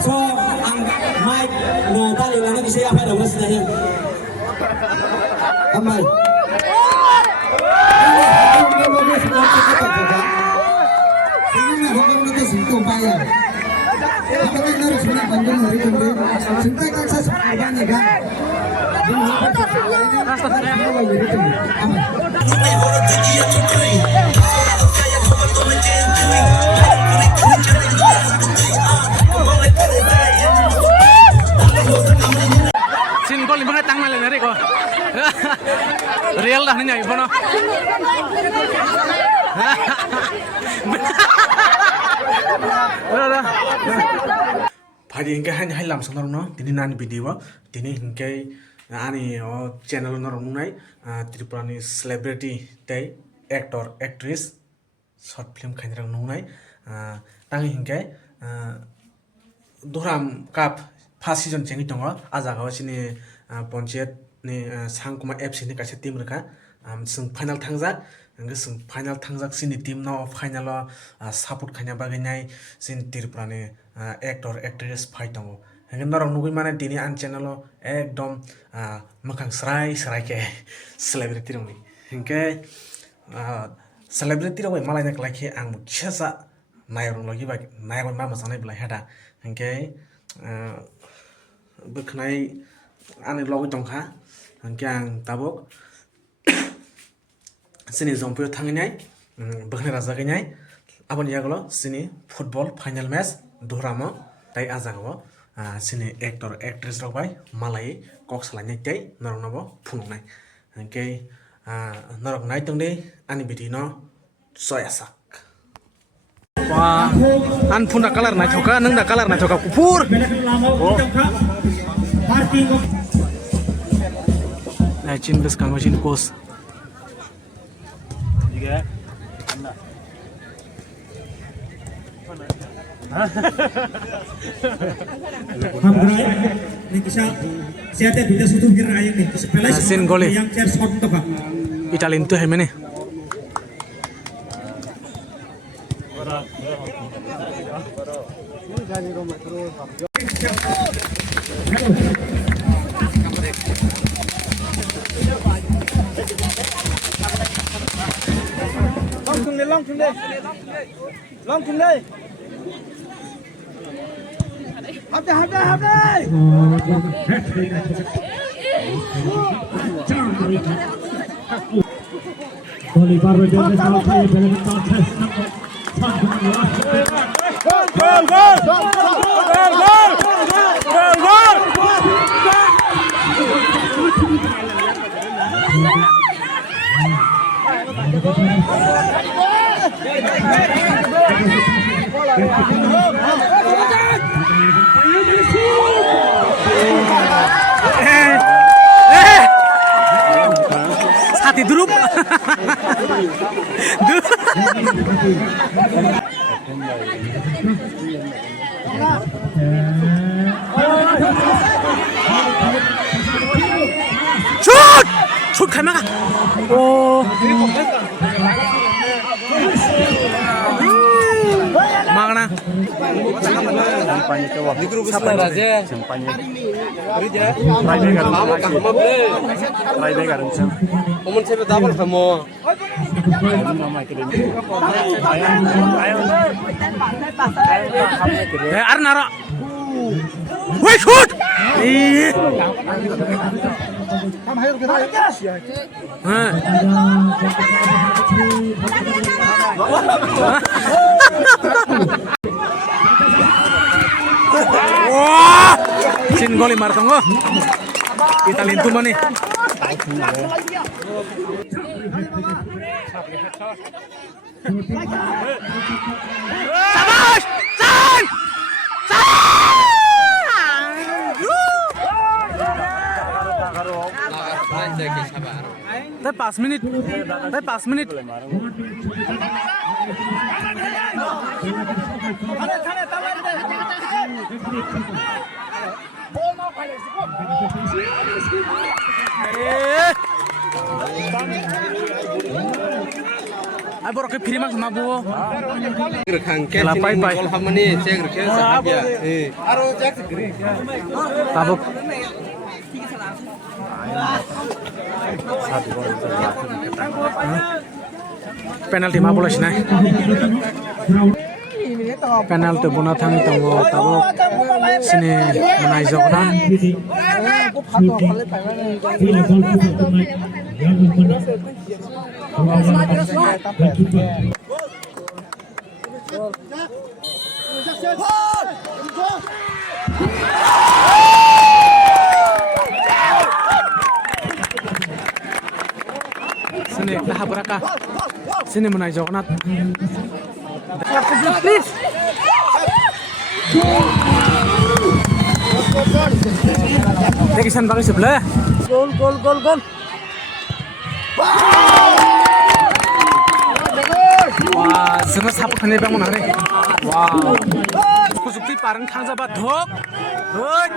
So ang mic na tali lang na kasi apa daw sila yan. Amay. Hanggang nito sinto bayan. Apakah naruh sini panjang hari ini? Sinta kan saya sekarang ni kan. Sin gol lima tang malah nari ko. Real dah ni nyai pun. Pagi hingga hanya hilang solar no, tini nani video, tini hingga ani channel no runai, Tripurani celebrity day, actor, actress, short film kanya rang nunai, tangi hingga Duram kap first season cengi tongo, ajaga sini pontiet ni sangkuma FC ni kasih tim mereka, sing final tangjak. Nggak final tangjak sini tim no final support kanya bagai sini Tripurani actor actress fight tongo. Nggak norong nunggu mana tini an channel lo ekdom makang serai ke celebrity dong ni. Nggak celebrity dong malah nyak lagi ang biasa naik lagi bagi naik mama sana belah ada. Nggak berkenai ane logo tongka. Nggak ang tabok. Sini zompo tanginai, bahkan raja kenyai, apa ni aglo sini football final match dorama, tai azanglo, sini actor actress robai malai kok selanya tai norong nabo punong nai, okay, norong nai tong deh ani bidino soyasak. Wah, an pun dah kalar nai thoka, neng dah kalar nai thoka kupur. Nai chin bes kang chin kos. Sin gole Italian tu hemene long thùng đây hấp đây Hati drup. Shoot! Shoot kamera. Oh. Mana? Siapa raja? Umum saya double kamu. Arnara. Wait, shoot! Wah, sin gol martongo. Italian tu mana? Sabash! San! San! 5 minit. 5 minit. Ai borok ke free mang mabu. Gerkhang ke Kela pai pai. kol hamani che gerkhe sahabya aro jak gri Tabuk. Penalty ma bola sina. Penalty bona thangi tongo tabuk sini menai jogna. Sini dah beraka. Sini menai jogna. Please. Dekisan bagus sebelah. Gol. Wah, semua sapu kene bang mana nih? Wow. Kusukti parang kang jabat dhok. Hoi.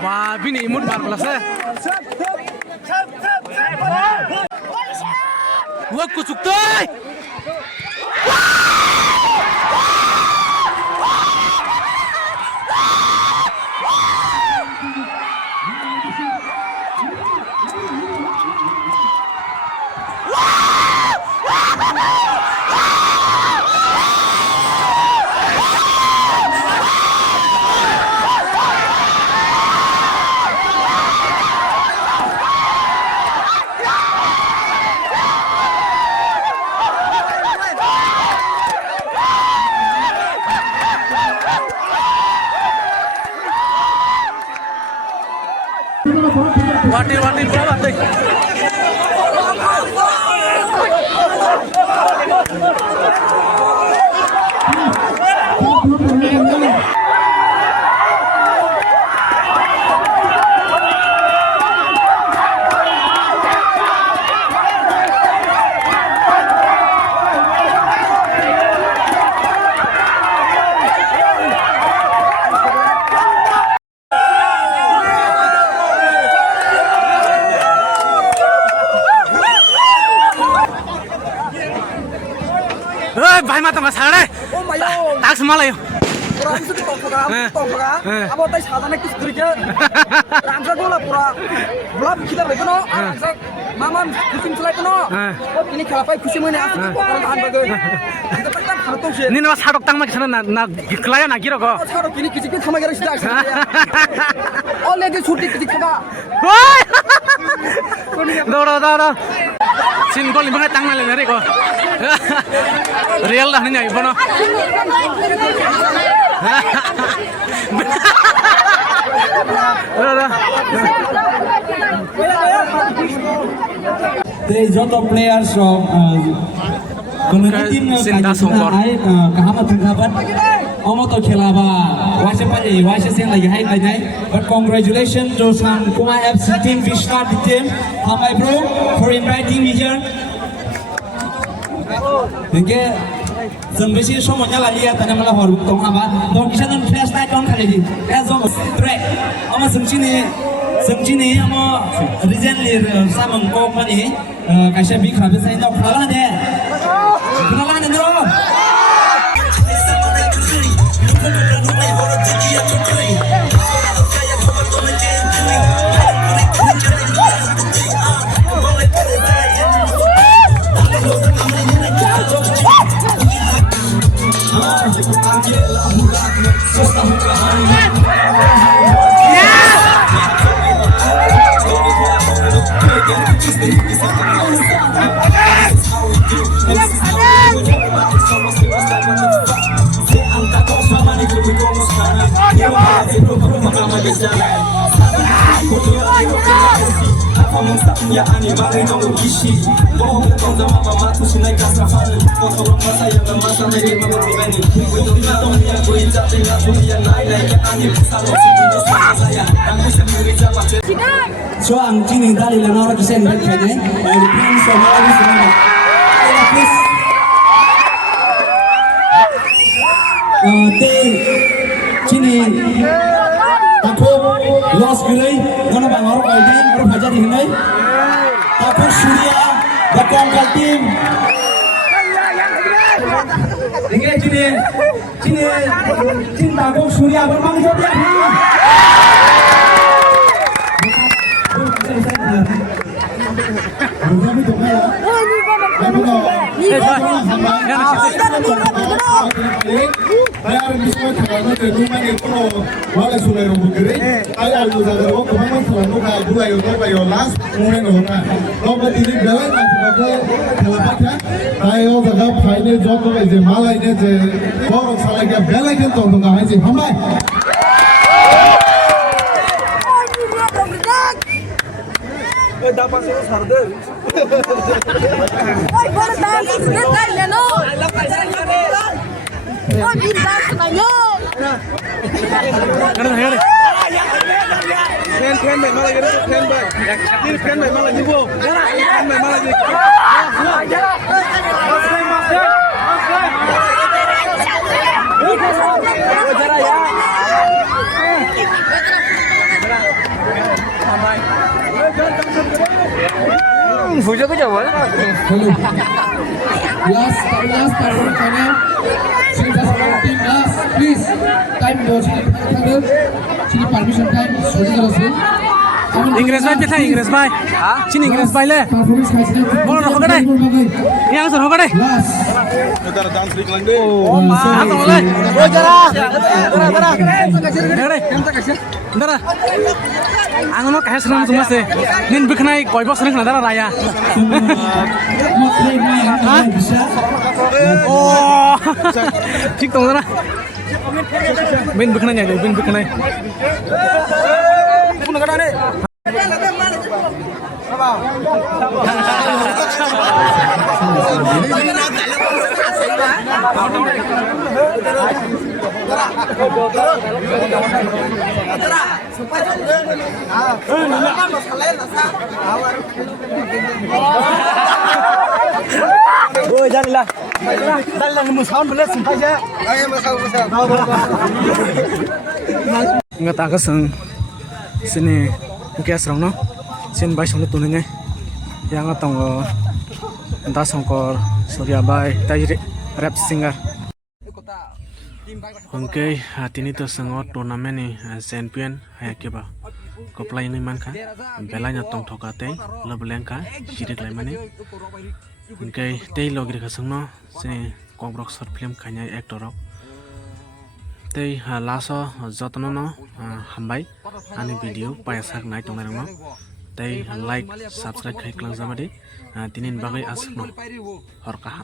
Wah, bini imut bar kelas ya. Wah, kusuk tay. Watir berapa deh? भाइ माता मा साडे टाक्स मलाई अब तै साधारण किस तरिके रामसा गोला पुरा ब्लॉक खिदा भएको न मामा खुसिम चलाएको न ओ तिनी खेला पाइ खुसी मैले आफु पकड धान बगे अन्त पक्का खर्तो छ निन मा साडक ताङमा किन ना गिक्लाया ना गिरको साडो तिनी किछि के थमा गरेर सिधा अलरेडी छुट्टी किछि खबा दौड सिन गोल लिम्बा ताङमा ले रे को real dah ni ibu no There is lot of players from community team kahama tungkaban omoto khelaba waise pani waise seng lagi hai nai but congratulations to San Kuma FC team Vishwa team my bro for inviting me here. Oke, sampai sini semua nyala lihat tadi malah baru tong apa, tong kisah dan flash light on kali ini, zong track, ama samci ni ama recently sama kau mana, kasih big habis saya nak kenalan dulu. Ya ani mangai dong isi bohong dong sama mama tuh sinai kasar fal kok orang masa yang masa dari mama pribadi untuk dong ya gue jadi nggak punya naik naik ani sama sih saya aku sendiri jawab So ang chini dali la nora kisen red kene and please so many please te chini tako loss gilai ngana bang oro kai dai oro bhajar hinai tako surya the Kongal team Inge chini tako surya bermang jodia Dapat sih harder. Oi, bora dar, dai, Leno. Oi, bisa sebenarnya. Fan malah gitu fan bay. Ini fan bay malah jibo. Fan bay malah jibo. Fuja ko jawa. last time channel sini pasangan tim last please time do sini permission time sudah selesai Inggris bay pitha Inggris bay chini Inggris bay le performance kaisne bolo hoga dai yang sur hoga dai last Ntar dance ring lang deh. hato le Oh, jara. dara ang no kahas ram sumase nin bikhnai koi box ring dara raya mau play main bisa oh ঠিক tong dara bin bikhnai nyai bin bikhnai Pun kada ne. Oh, jadilah. Jadilah nemu sound boleh sampai je. Ayo masuk. nga ta ka sang sini gas rong no sin bai song tu ne yang atong da songkor surya bai tai rap singer Oke, ini tuh sengot turnamen nih champion kayak apa? Koplay ini man kah? Belanya tong thokate, lebelengka, jirik lay mani. Oke, tei logri kasengno, sini kombrok short film kanya aktor. Tei laso jotno no hambai, ani video payasak naik tong nerang no. Tei like, subscribe kai klang zamade, tinin bagai asno, horkah.